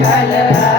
கலரா